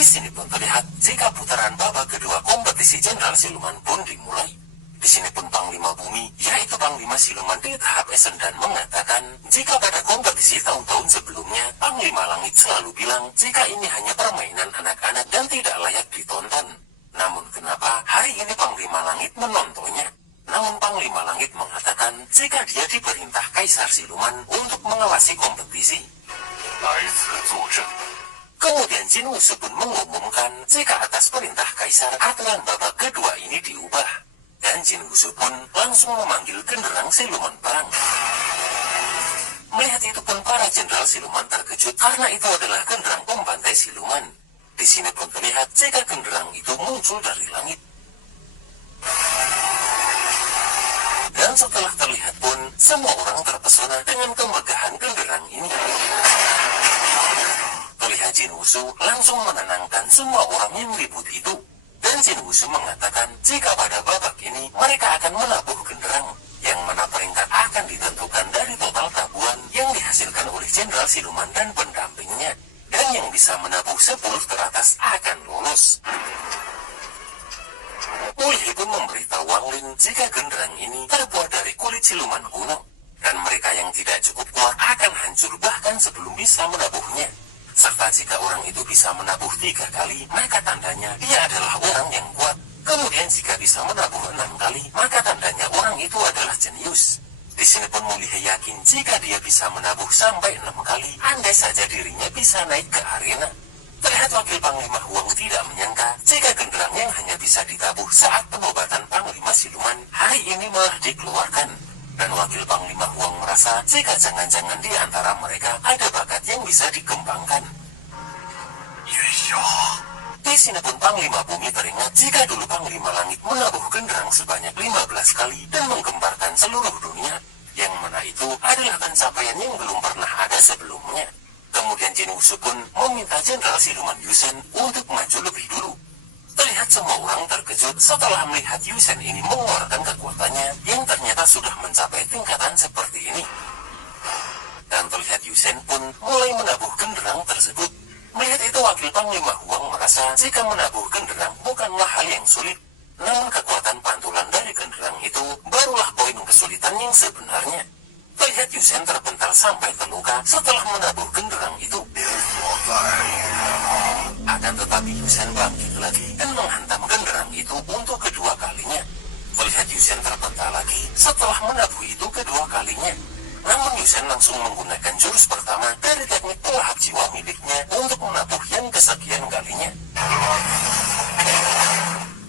Di sini pun terlihat jika putaran babak kedua kompetisi Jenderal Siluman pun dimulai. Di sini pun Panglima Bumi, yaitu Panglima Siluman di tahap Esendan mengatakan, jika pada kompetisi tahun-tahun sebelumnya, Panglima Langit selalu bilang jika ini hanya permainan anak-anak dan tidak layak ditonton. Namun kenapa hari ini Panglima Langit menontonnya? Namun Panglima Langit mengatakan jika dia diperintah Kaisar Siluman untuk mengawasi kompetisi. Kemudian Jin Wushu pun mengumumkan jika atas perintah Kaisar aturan babak kedua ini diubah. Dan Jin Wushu pun langsung memanggil genderang siluman perang. Melihat itu pun para jenderal siluman terkejut karena itu adalah genderang pembantai siluman. Di sini pun terlihat jika genderang itu muncul dari langit. Dan setelah terlihat pun, semua orang terpesona dengan kemegahan genderang ini. Terlihat Jin Wushu langsung menenangkan semua orang yang ribut itu. Dan Jin Wushu mengatakan jika pada babak ini mereka akan menabuh genderang, yang mana peringkat akan ditentukan dari total tabuhan yang dihasilkan oleh Jenderal Siluman dan pendampingnya. Dan yang bisa menabuh 10 teratas akan lolos. Mulih pun memberitahu Wang Lin jika genderang ini terbuat dari kulit siluman kuno. Dan mereka yang tidak cukup kuat akan hancur bahkan sebelum bisa menabuhnya. Serta jika orang itu bisa menabuh 3 kali, maka tandanya dia adalah orang yang kuat. Kemudian jika bisa menabuh 6 kali, maka tandanya orang itu adalah jenius. Di sini pun Mulih yakin jika dia bisa menabuh sampai 6 kali, andai saja dirinya bisa naik ke arena. Terlihat Wakil Panglima Huang tidak menyangka jika genderang yang hanya bisa ditabuh saat penobatan Panglima Siluman hari ini malah dikeluarkan. Dan Wakil Panglima Huang merasa jika jangan-jangan di antara mereka ada bakat yang bisa dikembangkan. Di sini pun Panglima Bumi teringat jika dulu Panglima Langit menabuh genderang sebanyak 15 kali dan menggemparkan seluruh dunia. Yang mana itu adalah pencapaian yang belum pernah ada sebelumnya. Kemudian Jin Wushu pun meminta Jenderal Siluman Yusen untuk maju lebih dulu. Terlihat semua orang terkejut setelah melihat Yusen ini mengeluarkan kekuatannya yang ternyata sudah mencapai tingkatan seperti ini. Dan terlihat Yusen pun mulai menabuh genderang tersebut. Melihat itu Wakil Panglima Huang merasa jika menabuh genderang bukanlah hal yang sulit. Namun kekuatan pantulan dari genderang itu barulah poin kesulitan yang sebenarnya. Terlihat Yusen terpental sampai terluka setelah menabuh genderang itu. Akan tetapi Yusen bangkit lagi dan menghantam genderang itu untuk kedua kalinya. Terlihat Yusen terpental lagi setelah menabuh itu kedua kalinya. Namun Yusen langsung menggunakan jurus pertama dari teknik pelahap jiwa miliknya untuk menabuh yang kesekian kalinya.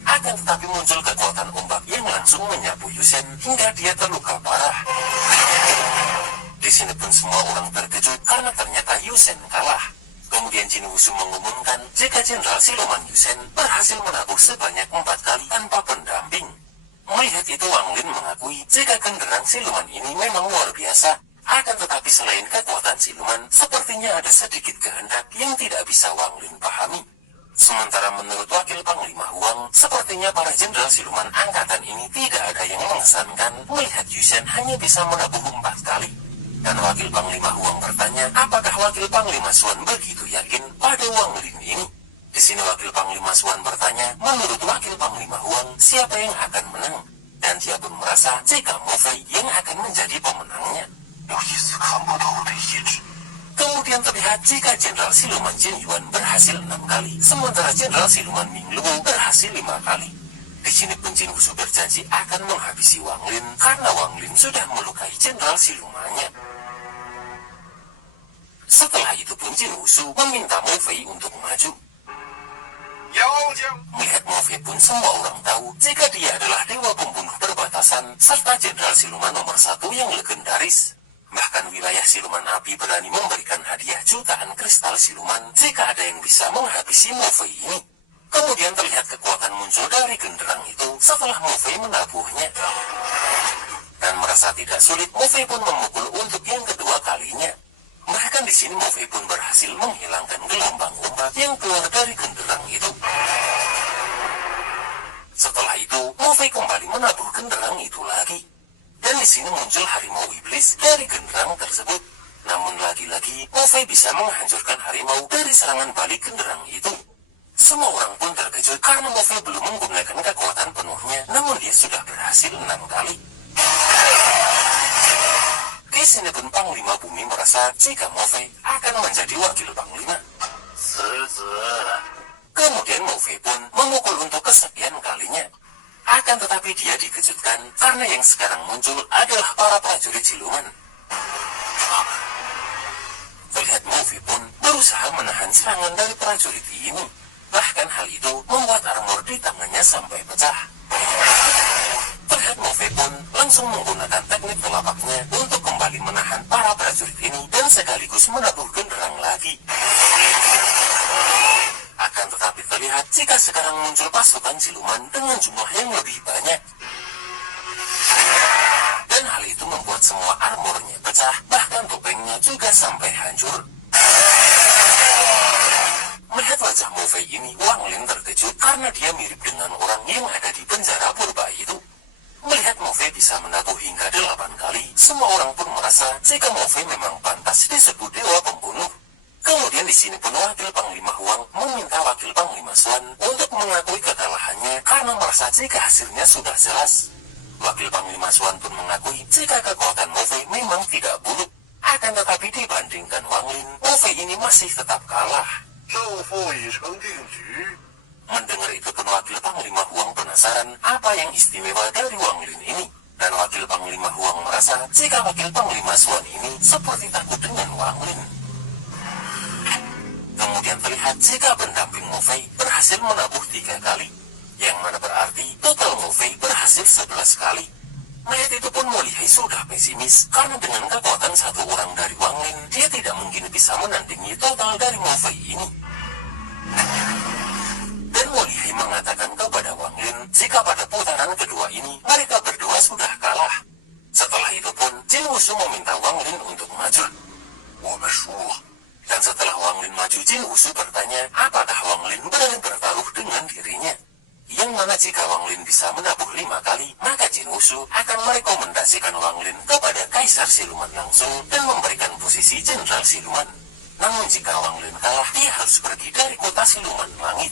Akan tetapi muncul kekuatan ombak yang langsung menyapu Yusen hingga dia terluka parah. Di sini pun semua orang terkejut karena ternyata Yusen kalah. Kemudian Jin Wushu mengumumkan jika Jenderal Siluman Yusen berhasil menabuh sebanyak 4 kali tanpa pendamping. Melihat itu Wang Lin mengakui jika genderang siluman ini memang luar biasa. Akan tetapi selain kekuatan siluman, sepertinya ada sedikit kehendak yang tidak bisa Wang Lin pahami. Sementara menurut Wakil Panglima Huang, sepertinya para jenderal siluman angkatan ini tidak ada yang mengesankan melihat Yusen hanya bisa menabuh 4 kali. Dan Wakil Panglima Huang bertanya, apakah Wakil Panglima Suan begitu yakin pada Wang Lin ini? Di sini Wakil Panglima Suan bertanya, menurut Wakil Panglima Huang, siapa yang akan menang? Dan dia pun merasa jika Mo Fei yang akan menjadi pemenangnya. Kemudian terlihat jika Jenderal Siluman Jin Yuan berhasil 6 kali, sementara Jenderal Siluman Ming Luo berhasil 5 kali. Di sini pun Jin Wushu berjanji akan menghabisi Wang Lin karena Wang Lin sudah melukai Jenderal Silumannya. Setelah itu pun Jin Wushu meminta Mo Fei untuk maju. Melihat Mo Fei pun semua orang tahu jika dia adalah dewa pembunuh perbatasan serta Jenderal Siluman nomor 1 yang legendaris. Bahkan wilayah siluman api berani memberikan hadiah jutaan kristal siluman jika ada yang bisa menghabisi Mo Fei ini. Kemudian terlihat kekuatan muncul dari genderang itu setelah Mo Fei menabuhnya. Dan merasa tidak sulit, Mo Fei pun memukul untuk yang kedua kalinya. Bahkan di sini Mo Fei pun berhasil menghilangkan gelombang ombak yang keluar dari genderang itu. Setelah itu, Mo Fei kembali menabuh genderang itu lagi. Dan di sini muncul harimau iblis dari genderang tersebut. Namun lagi-lagi, Mo Fei bisa menghancurkan harimau dari serangan balik genderang itu. Semua orang pun terkejut karena Morphe belum menggunakan kekuatan penuhnya, namun dia sudah berhasil 6 kali. Di sini pun Panglima Bumi merasa jika Morphe akan menjadi wakil Panglima. Kemudian Morphe pun memukul untuk kesekian kalinya. Akan tetapi dia dikejutkan karena yang sekarang muncul adalah para prajurit siluman. Terlihat Morphe pun berusaha menahan serangan dari prajurit ini. Bahkan hal itu membuat armor di tangannya sampai pecah. Terlihat Morphe pun langsung menggunakan teknik telapaknya untuk kembali menahan para prajurit ini dan sekaligus menabur genderang lagi. Akan tetapi terlihat jika sekarang muncul pasukan siluman dengan jumlah yang lebih banyak. Dan hal itu membuat semua armornya pecah, bahkan topengnya juga sampai hancur. Melihat wajah Morphe ini, Wang Lin terkejut karena dia mirip dengan orang yang ada di penjara purba itu. Melihat Morphe bisa menabuh hingga 8 kali, semua orang pun merasa jika Morphe memang pantas disebut dewa pembunuh. Kemudian di sini pun wakil Panglima Huang meminta wakil Panglima Xuan untuk mengakui kekalahannya karena merasa jika hasilnya sudah jelas. Wakil Panglima Xuan pun mengakui jika kekuatan Morphe memang tidak buruk. Akan tetapi dibandingkan Wang Lin, Morphe ini masih tetap kalah. Mendengar itu pun wakil Panglima Huang penasaran apa yang istimewa dari Wang Lin ini. Dan wakil Panglima Huang merasa jika wakil Panglima Xuan ini seperti takut dengan Wang Lin. Kemudian terlihat jika pendamping Morphe berhasil menabuh 3 kali, yang mana berarti total Morphe berhasil 11 kali. Melihat itu pun Mo Lihai sudah pesimis karena dengan kekuatan satu orang dari Wang Lin, dia tidak mungkin bisa menandingi total dari Morphe ini. Dan Mo Lihai mengatakan kepada Wang Lin jika pada putaran kedua ini mereka berdua sudah kalah. Setelah itu pun Jin Wushu meminta Wang Lin untuk maju. Dan setelah Wang Lin maju, Jin Wushu bertanya apakah Wang Lin berani bertaruh dengan dirinya. Yang mana jika Wang Lin bisa menabuh 5 kali, maka Jin Wushu akan merekomendasikan Wang Lin kepada Kaisar Siluman langsung dan memberikan posisi Jenderal Siluman. Namun jika Wang Lin kalah, dia harus pergi dari kota Siluman Langit.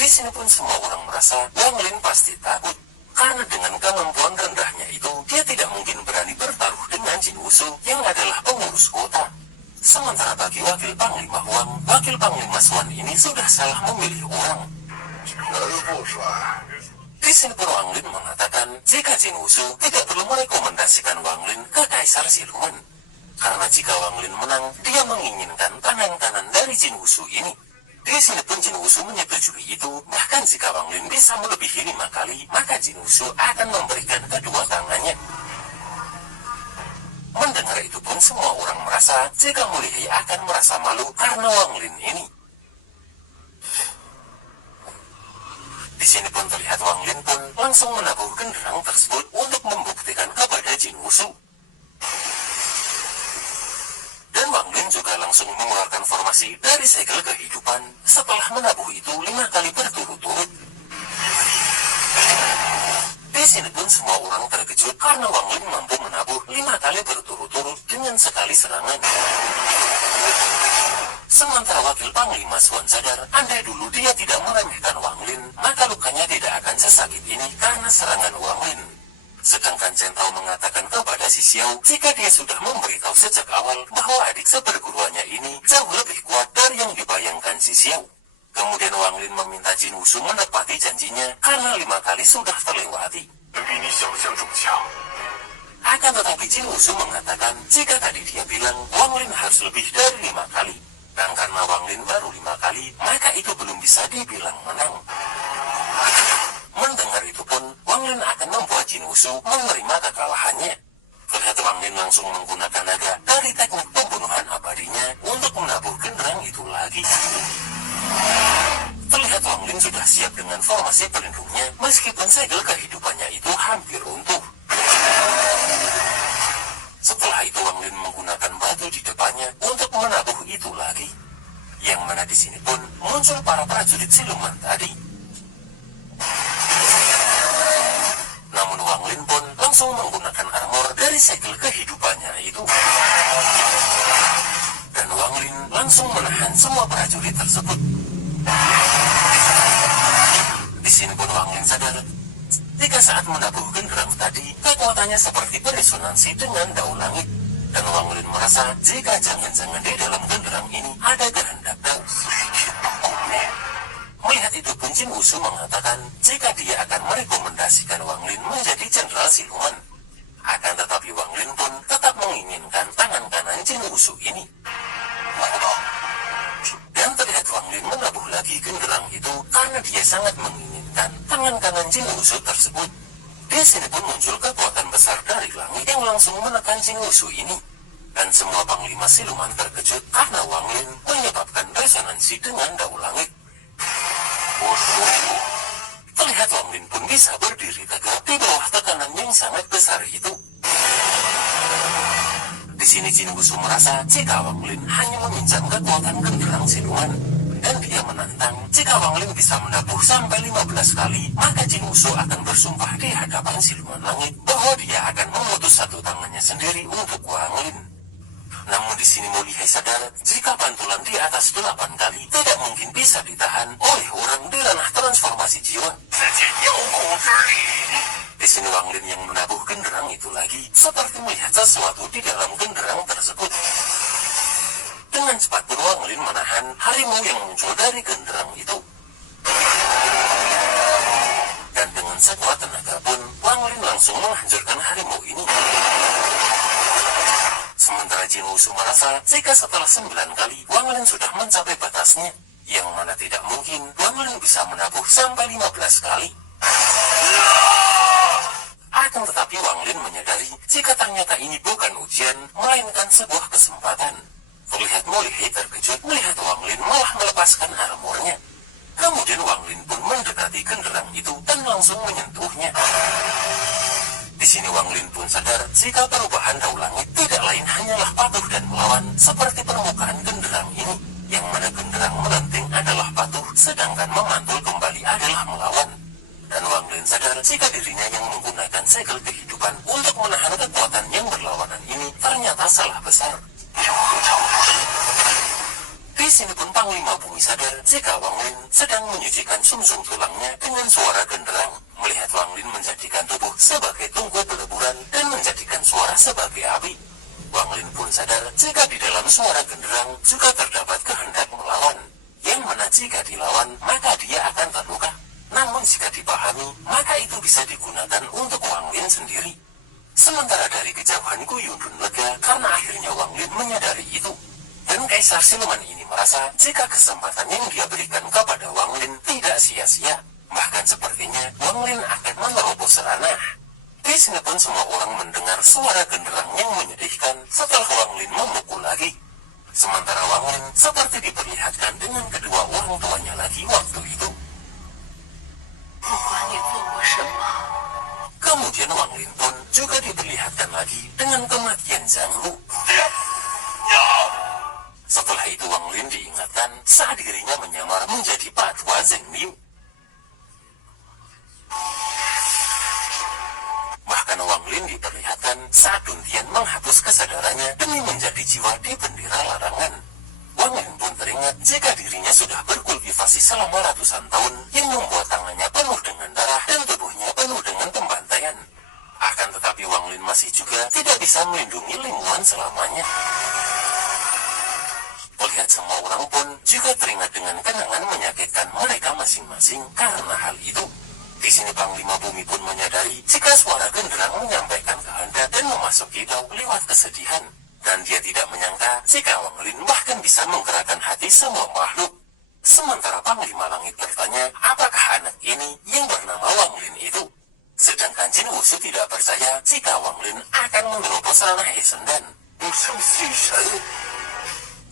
Di sini pun semua orang merasa Wang Lin pasti takut. Karena dengan kemampuan rendahnya itu, dia tidak mungkin berani bertaruh dengan Jin Wushu yang adalah pengurus kota. Sementara bagi wakil Panglima Huang, wakil Panglima Xuan ini sudah salah memilih orang. Di sini pun Wang Lin mengatakan jika Jin Wushu tidak perlu merekomendasikan Wang Lin ke Kaisar Siluman. Karena jika Wang Lin menang, dia menginginkan tangan kanan dari Jin Wushu ini. Di sini pun Jin Wushu menyetujui itu, bahkan jika Wang Lin bisa melebihi 5 kali, maka Jin Wushu akan memberikan kedua tangannya. Mendengar itu pun semua orang merasa jika Mo Lihai akan merasa malu karena Wang Lin ini. Di sini pun terlihat Wang Lin pun langsung menabuh genderang tersebut untuk membuktikan kepada Jin Wushu. Dan Wang Lin juga langsung mengeluarkan formasi dari segel kehidupan setelah menabuh itu 5 kali berturut-turut. Di sini pun semua orang terkejut karena Wang Lin mampu menabuh 5 kali berturut-turut dengan sekali serangan. Sementara wakil Panglima Xuan sadar, andai dulu dia tidak meremehkan Wang Lin, maka lukanya tidak akan sesakit ini karena serangan Wang Lin. Sedangkan Chen Tao mengatakan kepada si Xiao jika dia sudah memberitahu sejak awal bahwa adik seperguruannya ini jauh lebih kuat dari yang dibayangkan si Xiao. Kemudian Wang Lin meminta Jin Wushu menepati janjinya karena 5 kali sudah terlewati. Akan tetapi Jin Wushu mengatakan jika tadi dia bilang Wang Lin harus lebih dari 5 kali. Dan karena Wang Lin baru 5 kali, maka itu belum bisa dibilang menang. Mendengar itu pun, Wang Lin akan membuat Jin Wushu menerima kekalahannya. Terlihat Wang Lin langsung menggunakan naga dari teknik pembunuhan abadinya untuk menabuh genderang itu lagi. Terlihat Wang Lin sudah siap dengan formasi pelindungnya, meskipun segel kehidupannya itu hampir runtuh. Setelah itu Wang Lin menggunakan batu di depannya untuk menabuh itu lagi. Yang mana di sini pun muncul para prajurit siluman tadi. Namun Wang Lin pun langsung menggunakan armor dari segel kehidupannya itu. Dan Wang Lin langsung menahan semua prajurit tersebut. Di sini pun Wang Lin sadar, jika saat menabuh genderang tadi, kekuatannya seperti beresonansi dengan daun langit. Dan Wang Lin merasa jika jangan-jangan di dalam genderang ini ada kehendak daun. Melihat itu pun Jin Wushu mengatakan jika dia akan merekomendasikan Wang Lin menjadi jenderal siluman. Akan tetapi Wang Lin pun tetap menginginkan tangan kanan Jin Wushu ini. Dan terlihat Wang Lin menabuh lagi genderang itu karena dia sangat menginginkan tangan kanan Jin Wushu tersebut. Di sini pun muncul kekuatan besar dari langit yang langsung menekan Jin Wushu ini. Dan semua panglima siluman terkejut karena Wang Lin menyebabkan resonansi dengan daun langit. Terlihat Wang Lin pun bisa berdiri tegak di bawah tekanan yang sangat besar itu. Di sini Jin Wushu merasa jika Wang Lin hanya meminjam kekuatan genderang siluman, dan dia menantang jika Wang Lin bisa menabuh sampai 15 kali, maka Jin Wushu akan bersumpah di hadapan siluman langit bahwa dia akan memutus satu tangannya sendiri untuk Wang Lin. Namun di sini Mo Lihai sadar jika pantulan di atas 8 kali tidak mungkin bisa ditahan oleh orang di ranah transformasi jiwa. Di sini Wang Lin yang menabuh genderang itu lagi seperti melihat sesuatu di dalam genderang tersebut. Dengan cepat pun Wang Lin menahan harimau yang muncul dari genderang itu. Dan dengan sekuat tenaga pun Wang Lin langsung menghancurkan harimau ini. Sementara Jin Wushu merasa jika setelah 9 kali Wang Lin sudah mencapai batasnya, yang mana tidak mungkin Wang Lin bisa menabuh sampai 15 kali. Akan tetapi Wang Lin menyadari jika ternyata ini bukan ujian, melainkan sebuah kesempatan. Terlihat Mo Lihai terkejut melihat Wang Lin malah melepaskan armornya. Kemudian Wang Lin pun mendekati genderang itu dan langsung menyentuhnya. Di sini Wang Lin pun sadar jika perubahan daun langit tidak lain hanyalah patuh dan melawan seperti permukaan genderang ini, yang mana genderang melenting adalah patuh sedangkan memantul kembali adalah melawan. Dan Wang Lin sadar jika dirinya yang menggunakan segel kehidupan untuk menahan kekuatan yang berlawanan ini ternyata salah besar. Di sini pun Panglima Bumi sadar jika Wang Lin sedang menyucikan sumsum tulangnya dengan suara genderang. Melihat Wang Lin menjadikan tubuh sebagai tungku peleburan dan menjadikan suara sebagai api, Wang Lin pun sadar jika di dalam suara genderang juga terdapat kehendak melawan, yang mana jika dilawan maka dia akan terluka. Namun jika dipahami maka itu bisa digunakan untuk Wang Lin sendiri. Sementara dari kejauhan Gu Yundun lega karena akhirnya Wang Lin menyadari itu. Dan Kaisar Siluman ini merasa jika kesempatan yang dia berikan kepada Wang Lin tidak sia-sia. Bahkan sepertinya Wang Lin akan menerobos ranah. Di sini pun semua orang mendengar suara genderang yang menyedihkan setelah Wang Lin memukul lagi. Sementara Wang Lin seperti diperlihatkan dengan kedua orang tuanya lagi waktu itu. Kemudian Wang Lin pun juga diperlihatkan lagi dengan kematian Zhang Lu. Setelah itu Wang Lin diingatkan saat dirinya menyamar menjadi Patua Zheng Liu. Bahkan Wang Lin diperlihatkan saat Dun Tian menghapus kesadarannya demi menjadi jiwa di bendera larangan. Wang Lin pun teringat jika dirinya sudah berkultivasi selama ratusan tahun yang membuat tangannya penuh dengan darah dan tubuhnya penuh dengan pembantaian. Akan tetapi Wang Lin masih juga tidak bisa melindungi lingkungan selamanya. Melihat semua orang pun juga teringat dengan kenangan menyakitkan mereka masing-masing karena hal itu. Di sini Panglima Bumi pun menyadari jika suara genderang menyampaikan kehendak dan memasuki dao lewat kesedihan. Dan dia tidak menyangka jika Wang Lin bahkan bisa menggerakkan hati semua makhluk. Sementara Panglima Langit bertanya apakah anak ini yang bernama Wang Lin itu. Sedangkan Jin Wushu tidak percaya jika Wang Lin akan menerobos ranah Esendan.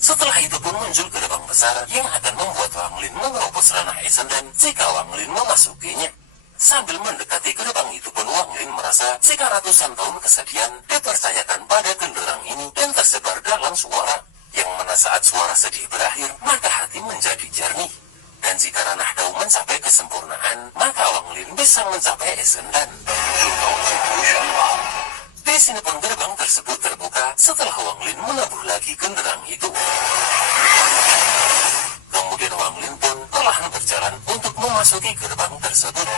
Setelah itu pun muncul gerbang besar yang akan membuat Wang Lin menerobos ranah Esendan jika Wang Lin memasukinya. Sambil mendekati gerbang itu pun Wang Lin merasa jika ratusan tahun kesedihan dipercayakan pada genderang ini dan tersebar dalam suara, yang mana saat suara sedih berakhir maka hati menjadi jernih. Dan jika ranah dao mencapai kesempurnaan maka Wang Lin bisa mencapai Esendan. Di sini pun gerbang tersebut terbuka setelah Wang Lin menabuh lagi genderang itu. memasuki gerbang tersebut.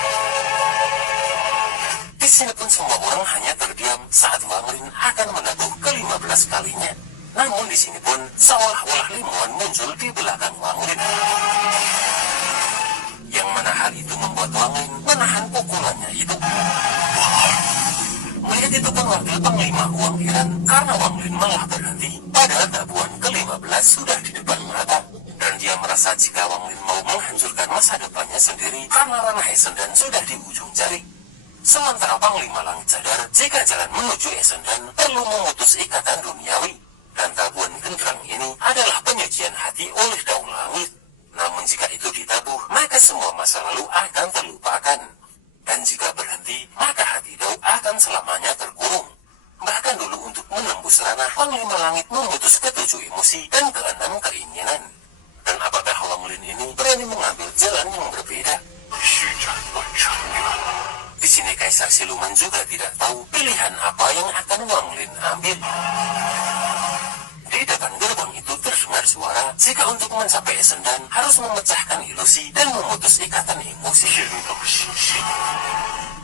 Di sini pun semua orang hanya terdiam saat Wang Lin akan meneguh ke-15 kalinya. Namun di sini pun seolah-olah Limuan muncul di belakang Wang Lin. Yang mana hal itu membuat Wang Lin menahan pukulannya itu. Melihat itu pun wakil panglima Huang heran karena Wang Lin malah berhenti. Padahal tabuhan ke-15 sudah di depan mata. Dan dia merasa jika Wang Lin mau menghancurkan masa depannya sendiri karena ranah Essendan sudah di ujung jari. Sementara Panglima Langit sadar jika jalan menuju Essendan perlu memutus ikatan duniawi. Dan tabuhan genderang ini adalah penyucian hati oleh Daun Langit. Namun jika itu ditabuh, maka semua masa lalu akan terlupakan. Dan jika berhenti, maka hati Dao akan selamanya terkurung. Bahkan dulu untuk menembus ranah, Panglima Langit memutus ke-7 emosi dan ke-6 keinginan. Dan apakah Wang Lin ini berani mengambil jalan yang berbeda? Di sini Kaisar Siluman juga tidak tahu pilihan apa yang akan Wang Lin ambil. Di depan gerbang itu terdengar suara jika untuk mencapai Essendan harus memecahkan ilusi dan memutus ikatan emosi.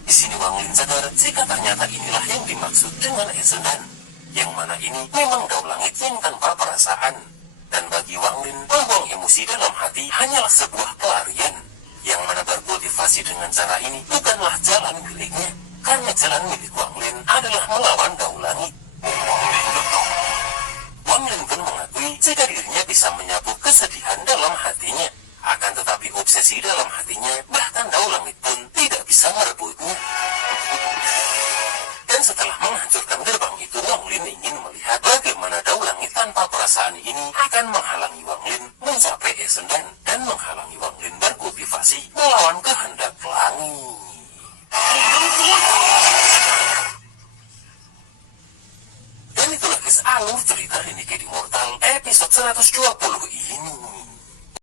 Di sini Wang Lin sadar jika ternyata inilah yang dimaksud dengan Essendan, yang mana ini memang Dao Langit yang tanpa perasaan. Dan bagi Wang Lin, membuang emosi dalam hati hanyalah sebuah pelarian, yang mana berkultivasi dengan cara ini bukanlah jalan miliknya, karena jalan milik Wang Lin adalah melawan Dao Langit. Wang Lin pun mengakui jika dirinya bisa menyapu kesedihan dalam hatinya, akan tetapi obsesi dalam hatinya bahkan Dao Langit pun tidak bisa merebutnya. Dan setelah menghancurkan gerbang itu, Wang Lin ingin melihat bagaimana Dao Langit tanpa perasaan ini akan menghalangi Wang Lin mencapai Essendan dan menghalangi Wang Lin berkultivasi melawan kehendak langit. Dan itulah guys alur cerita Renegade Immortal episode 120 ini.